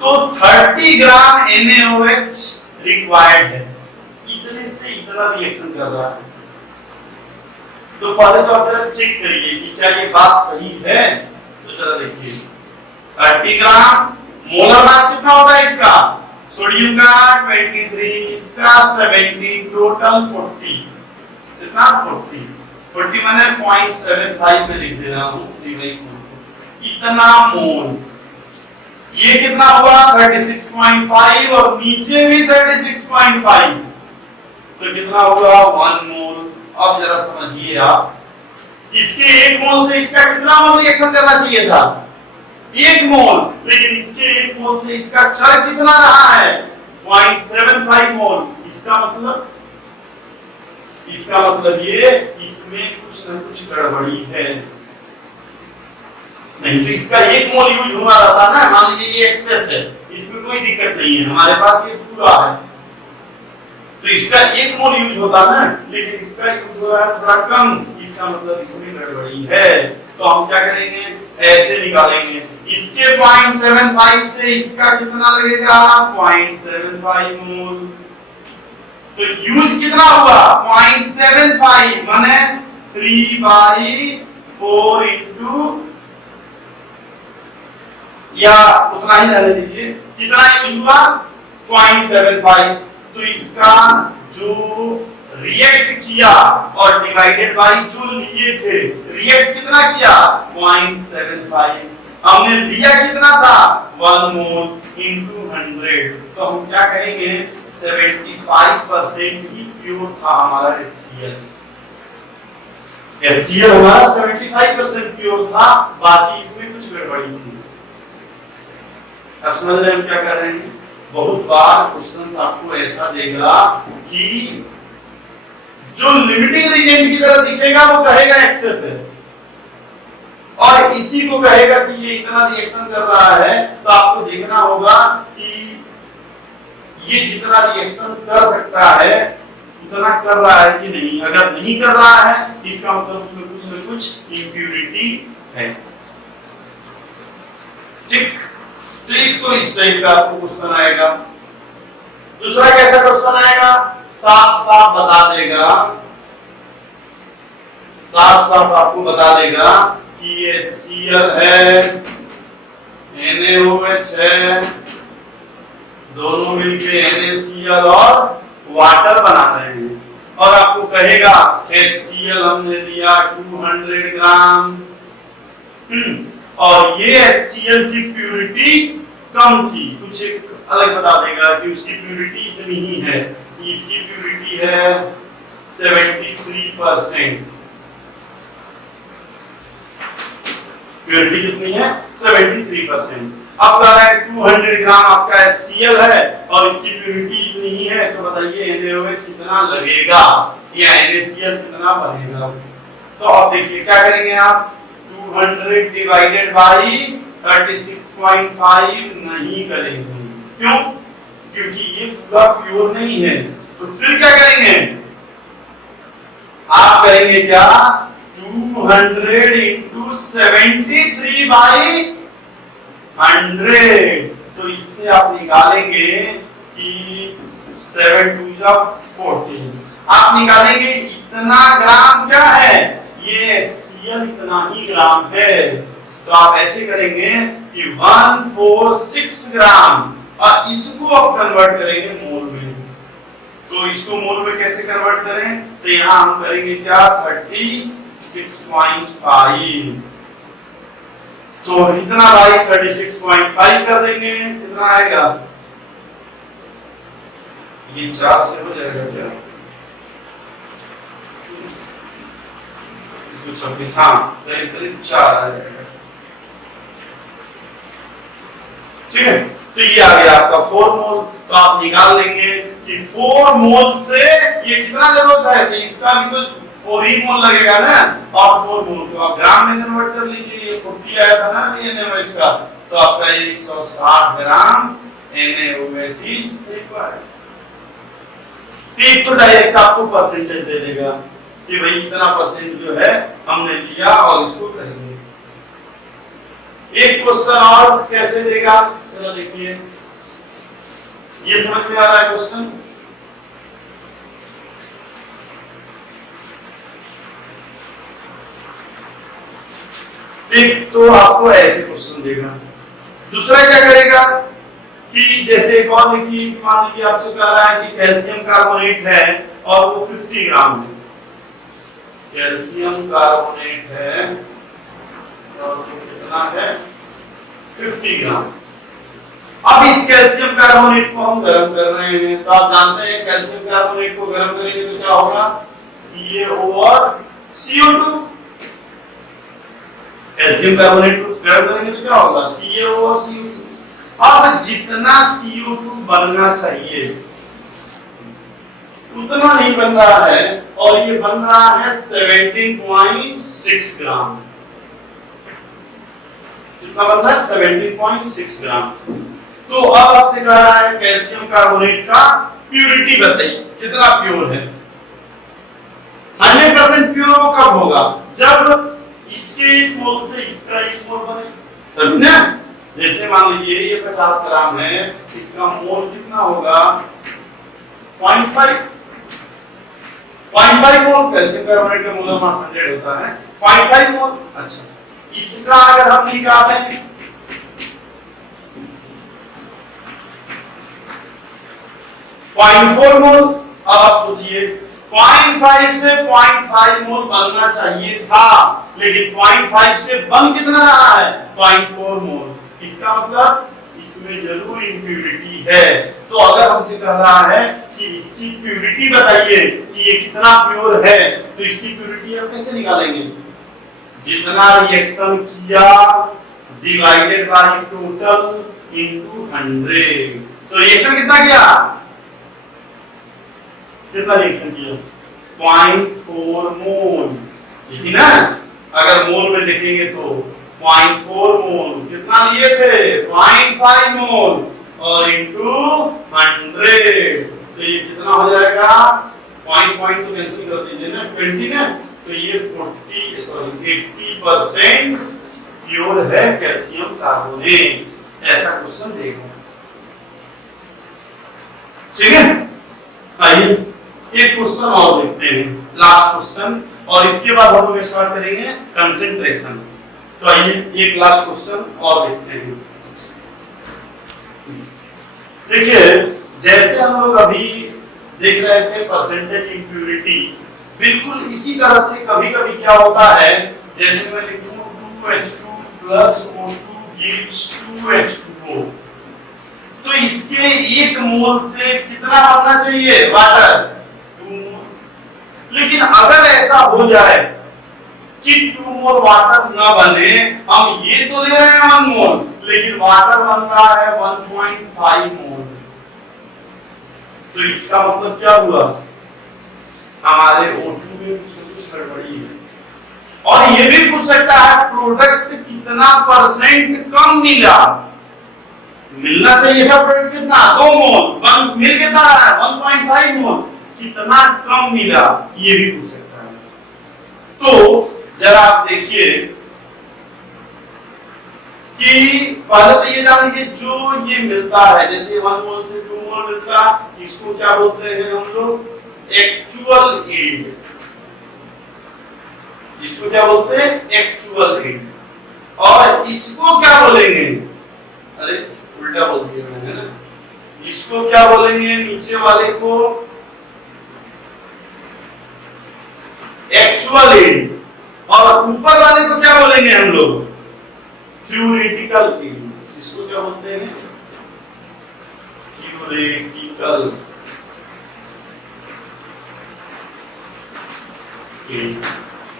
तो 30 ग्राम NaOH रिक्वायर्ड है। इतने से इतना रिएक्शन कर रहा है। तो पहले तो आप जरा चेक करिए कि क्या ये बात सही है। तो जरा देखिए 30 ग्राम, मोलर मास कितना होता है इसका? सोडियम का 23, इसका 70, टोटल 40। कितना? 40 मैंने 0.75 में लिख दे रहा हूँ, 3/4 इतना मोल। ये कितना हुआ? 36.5, और नीचे भी 36.5, तो कितना होगा? 1 मोल। अब जरा समझिए आप, इसके 1 मोल से इसका कितना मोल रिएक्शन करना चाहिए था? 1 मोल, लेकिन इसके 1 मोल से इसका कर कितना रहा है? 0.75 मोल। इसका मतलब ये इसमें कुछ न कुछ गड़बड़ी है। नहीं तो इसका 1 मोल यूज हुआ रहता ना, मान लीजिए ये एक्सेस है, इसमें कोई दिक्कत नहीं है, हमारे पास ये पूरा है, तो इसका 1 मोल यूज होता ना, लेकिन इसका यूज हो रहा है थोड़ा कम, इसका मतलब इसमें गड़बड़ी है। तो हम क्या करेंगे? ऐसे निकालेंगे, इसके 0.75 से इसका कितना लगेगा? 0.75 मोल। तो यूज कितना हुआ? 0.75 माने 3/4 इंटू, या उतना ही रहने दीजिए, कितना यूज हुआ? 0.75। तो इसका जो रिएक्ट किया और डिवाइडेड बाय जो लिए थे, रिएक्ट कितना किया? 0.75। हमने लिया कितना था? 1 मोल इंटू 100। तो हम क्या कहेंगे? 75% ही प्योर था हमारा HCl। HCl हमारा 75% प्योर था, बाकी इसमें कुछ गड़बड़ी थी। अब समझ रहे हैं हम क्या कर रहे हैं? बहुत बार क्वेश्चंस आपको ऐसा देगा कि जो लिमिटिंग रिएजेंट की तरह दिखेगा वो कहेगा एक्सेस है, और इसी को कहेगा कि ये इतना रिएक्शन कर रहा है। तो आपको देखना होगा कि ये जितना रिएक्शन कर सकता है उतना कर रहा है कि नहीं। अगर नहीं कर रहा है इसका मतलब उसमें कुछ न कुछ इंप्योरिटी है। ठीक, तो एक तो इस टाइप का आपको क्वेश्चन आएगा। दूसरा कैसा क्वेश्चन आएगा? साफ साफ बता देगा, साफ साफ आपको बता देगा कि ये HCl है, NaOH है, दोनों मिलके NaCl और वाटर बना रहे हैं। और आपको कहेगा HCl हमने लिया 200 ग्राम, और ये HCl की प्यूरिटी कम थी, कुछ एक अलग बता देगा कि उसकी प्यूरिटी इतनी ही है, इसकी प्यूरिटी है 73%। प्यूरिटी कितनी है? 73%। अब कह रहा है 200 ग्राम आपका HCl है और इसकी प्यूरिटी इतनी ही है, तो बताइए NaOH कितना लगेगा या NaCl कितना बनेगा? तो अब देखिए क्या करेंगे आप, 200 डिवाइडेड बाई 36.5 नहीं करेंगे। क्यों? क्योंकि ये पूरा प्योर नहीं है। तो फिर क्या करेंगे आप, करेंगे क्या, 200 into 73 by 100। तो इससे आप निकालेंगे कि 7 2 14, आप निकालेंगे इतना ग्राम क्या है, ये HCl इतना ही ग्राम है। तो आप ऐसे करेंगे कि 146 ग्राम, और इसको आप कन्वर्ट करेंगे मोल में। तो इसको मोल में कैसे कन्वर्ट करें, तो यहां हम करेंगे क्या, 36.5। तो इतना भाई 36.5 कर देंगे, कितना आएगा, ये 4 से हो जाएगा क्या, 26, हाँ करीब 4 आ जाएगा। ठीक है, तो ये आ गया आपका 4 मोल। तो आप निकाल लेंगे कि 4 मोल से ये कितना जरूरत है, तो इसका भी तो 4 ही मोल लगेगा ना, और 4 मोल को आप ग्राम में कन्वर्ट कर लीजिए। ये 40 आया था ना NaOH का, तो आपका 160 ग्राम NaOH इज रिक्वायर्ड। तो डायरेक्ट आपको परसेंटेज दे देगा कि भाई इतना परसेंट जो है हमने लिया और इसको करेंगे। एक क्वेश्चन और कैसे देगा, चलो देखिए, ये समझ में आ रहा है क्वेश्चन? एक तो आपको ऐसे क्वेश्चन देगा। दूसरा क्या करेगा कि जैसे एक और लिखिए, मान लीजिए आपसे कह रहा है कि कैल्शियम कार्बोनेट है और वो 50 ग्राम है, कैल्शियम कार्बोनेट है और वो कितना है, 50 ग्राम। अब इस कैल्शियम कार्बोनेट को हम गर्म कर रहे हैं, तो आप जानते हैं कैल्शियम कार्बोनेट को गर्म करेंगे तो क्या होगा, CaO और CO2। कैल्शियम कार्बोनेट को गर्म करेंगे तो क्या होगा, CaO और CO2। अब जितना CO2 बनना चाहिए उतना नहीं बन रहा है, और ये बन रहा है 17.6 ग्राम। कितना बन रहा है, 17.6 ग्राम। तो अब आपसे कह रहा है कैल्शियम कार्बोनेट का प्यूरिटी बताइए, कितना प्योर है। 100% प्योर वो कब होगा, जब इसके 1 मोल से इसका 1 मोल बने, तभी ना। जैसे मान लीजिए ये 50 ग्राम है, इसका मोल कितना होगा, 0.5 मोल। कैल्शियम कार्बोनेट का मोलर मास 100 होता है, 0.5 मोल। अच्छा, इसका अगर हम निकालें 0.4 मोल, अब आप सोचिए 0.5 से 0.5 मोल बनना चाहिए था, लेकिन 0.5 से बन कितना रहा है, 0.4 मोल। इसका मतलब इसमें जरूर इम्प्यूरिटी है। तो अगर हमसे कह रहा है कि इसकी प्यूरिटी बताइए कि ये कितना प्योर है, तो इसकी प्यूरिटी हम कैसे निकालेंगे, जितना रिएक्शन किया डिवाइडेड बाय टोटल इनटू 100। तो रिएक्शन कितना किया, कितना रिएक्शन किया, 0.4 मोल। यही ना, अगर मोल में देखेंगे तो 0.4 मोल, कितना लिए थे, 0.5 मोल, और इनटू 100, तो ये कितना हो जाएगा, पॉइंट तो कैंसिल कर दीजिए ना, 20 ना, तो ये 80% प्योर है कैल्शियम कार्बोनेट। ऐसा क्वेश्चन देखो, ठीक है। आइए एक क्वेश्चन और देखते हैं, लास्ट क्वेश्चन, और इसके बाद हम लोग स्टार्ट करेंगे कंसंट्रेशन। तो आइए एक लास्ट क्वेश्चन और देखते हैं। देखिए जैसे हम लोग अभी देख रहे थे परसेंटेज इम्प्योरिटी, बिल्कुल इसी तरह से कभी कभी क्या होता है, जैसे मैं लिखूं 2H2 plus O2 gives 2H2O, तो इसके एक मोल से कितना बनना चाहिए वाटर, 2 मोल। लेकिन अगर ऐसा हो जाए कि 2 मोल वाटर ना बने, हम ये तो ले रहे हैं 1 मोल, लेकिन वाटर बन रहा है 1.5 मोल, तो इसका मतलब क्या हुआ, हमारे O2 में कुछ गड़बड़ी है। और ये भी पूछ सकता है प्रोडक्ट कितना परसेंट कम मिला, मिलना चाहिए था प्रोडक्ट कितना, 2 मोल, मिल कितना रहा है 1.5 मोल, कितना कम मिला, ये भी पूछ सकता है। तो जरा आप देखिए कि पहले तो ये जान लीजिए जो ये मिलता है, जैसे 1 मोल से 2 मोल मिलता, इसको क्या बोलते हैं हम लोग, एक्चुअल यील्ड। इसको क्या बोलते हैं, एक्चुअल यील्ड। और इसको क्या बोलेंगे, अरे उल्टा बोल दिया मैंने ना, इसको क्या बोलेंगे, नीचे वाले को एक्चुअल यील्ड, और ऊपर वाले को क्या बोलेंगे हम लोग, थ्योरेटिकल यील्ड। इसको क्या बोलते हैं, थ्योरेटिकल यील्ड।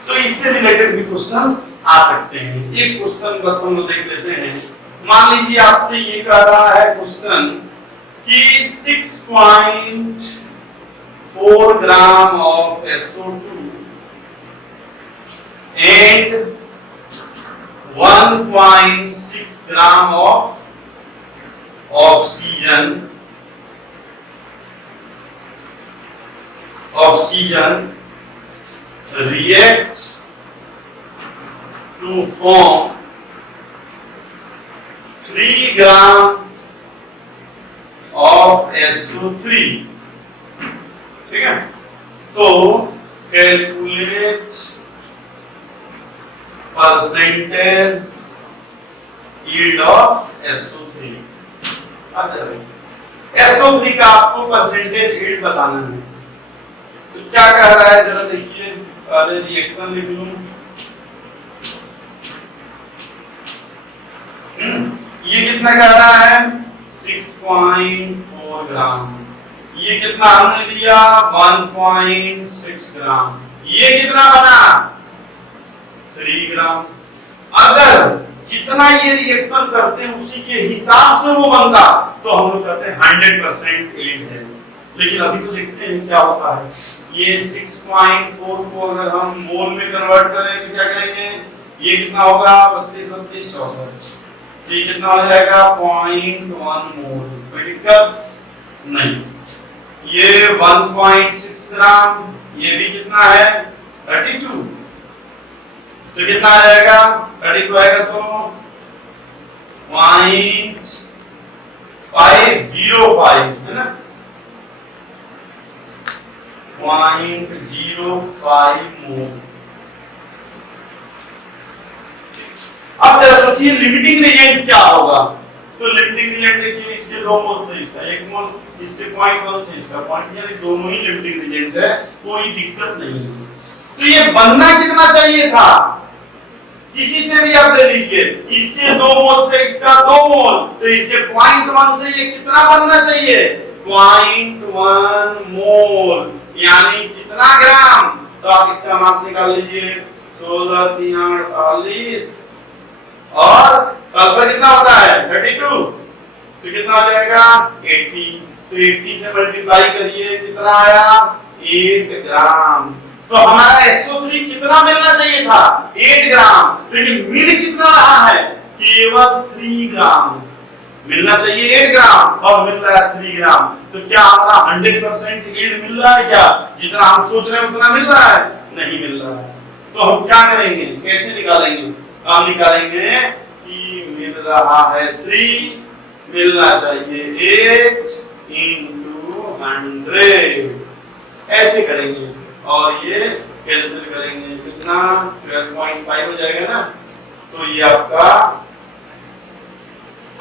तो इससे रिलेटेड भी क्वेश्चंस आ सकते हैं। एक क्वेश्चन बस हम लोग देख लेते हैं। मान लीजिए आपसे ये कह रहा है क्वेश्चन कि 6.4 gram of SO2 and 1.6 gram of oxygen react to form 3 gram of SO3, ठीक है। तो calculate percentage yield of SO3। SO3 का आपको परसेंटेज यील्ड बताना है। तो क्या कह रहा है जरा देखिए, पहले रिएक्शन लिख लूं। ये कितना कह रहा है, 6.4 ग्राम। ये कितना हमने दिया, 1.6 ग्राम। ये कितना बना, 3 ग्राम। अगर जितना ये रिएक्शन करते हैं उसी के हिसाब से वो बनता तो हम लोग कहते हैं 100% यील्ड है। लेकिन अभी तो देखते हैं क्या होता है। ये 6.4 को अगर हम मोल में कन्वर्ट करें तो क्या करेंगे, ये कितना होगा, 32 32 64, ये कितना हो जाएगा 0.1 मोल। कोई दिक्कत नहीं। ये 1.6 ग्राम, ये भी कितना है 32, तो कितना आ जाएगा, 32 आएगा तो 0.505 है ना, 0.05 मोल। अब जरा सोचिए लिमिटिंग रिएजेंट क्या होगा। तो लिमिटिंग रिएजेंट देखिए, इसके 2 मोल से इसका 1 मोल, इसके 0.1 से इसका 0.1, यानी दोनों ही लिमिटिंग रिएजेंट है, कोई दिक्कत नहीं है। तो ये बनना कितना चाहिए था, किसी से भी आप ले लीजिए, इसके 2 मोल से इसका 2 मोल, तो इसके 0.1 से ये कितना बनना चाहिए, 0.1 मोल, यानी कितना ग्राम। तो आप इसका मास निकाल लीजिए, 16 3 48, और सल्फर कितना होता है 32, तो कितना आ जाएगा 80। तो 80 से मल्टीप्लाई करिए, कितना आया 8 ग्राम। तो हमारा SO3 कितना मिलना चाहिए था, 8 ग्राम, लेकिन मिल कितना रहा है, केवल 3 ग्राम। मिलना चाहिए 8 ग्राम और मिल रहा है 3 ग्राम। तो क्या हमारा 100% यील्ड मिल रहा है, क्या जितना हम सोच रहे हैं उतना मिल रहा है, नहीं मिल रहा है। तो हम क्या करेंगे, कैसे निकालेंगे, हम निकालेंगे कि मिल रहा है 3, मिलना चाहिए 8 × 100, ऐसे करेंगे और ये कैंसिल करेंगे, कितना 12.5 हो जाएगा ना, तो ये आपका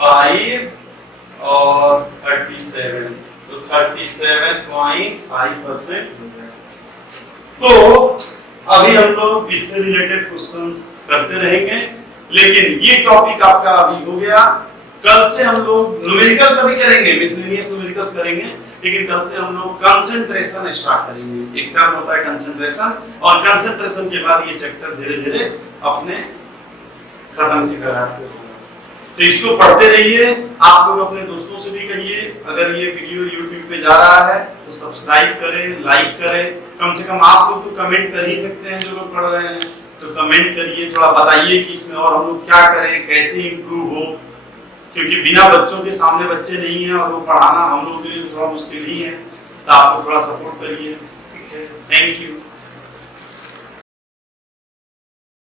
5 और 37, तो 37.5% हो जाएगा। तो अभी हम लोग इससे रिलेटेड क्वेश्चंस करते रहेंगे, लेकिन ये टॉपिक आपका अभी हो गया। कल से हम लोग न्यूमेरिकल्स अभी करेंगे, मिसलेनियस न्यूमेरिकल्स करेंगे, लेकिन कल से हम लोग कंसंट्रेशन स्टार्ट करेंगे। एक टर्म होता है कंसंट्रेशन, और कंसंट्रेशन के बाद ये चैप्टर धीरे-धीरे अपने खत्म करा। तो इसको पढ़ते रहिए। आप लोग अपने दोस्तों से भी कहिए, अगर ये वीडियो YouTube पे जा रहा है तो सब्सक्राइब करें, लाइक करें। कम से कम आप लोग तो कमेंट कर ही सकते हैं, जो लोग पढ़ रहे हैं तो कमेंट करिए, थोड़ा बताइए कि इसमें और हम लोग क्या करें, कैसे इंप्रूव हो, क्योंकि बिना बच्चों के सामने बच्चे नहीं हैं और वो पढ़ाना हम लोगों के लिए थोड़ा मुश्किल ही है। तो आप लोग थोड़ा सपोर्ट करिए, ठीक है। Thank you.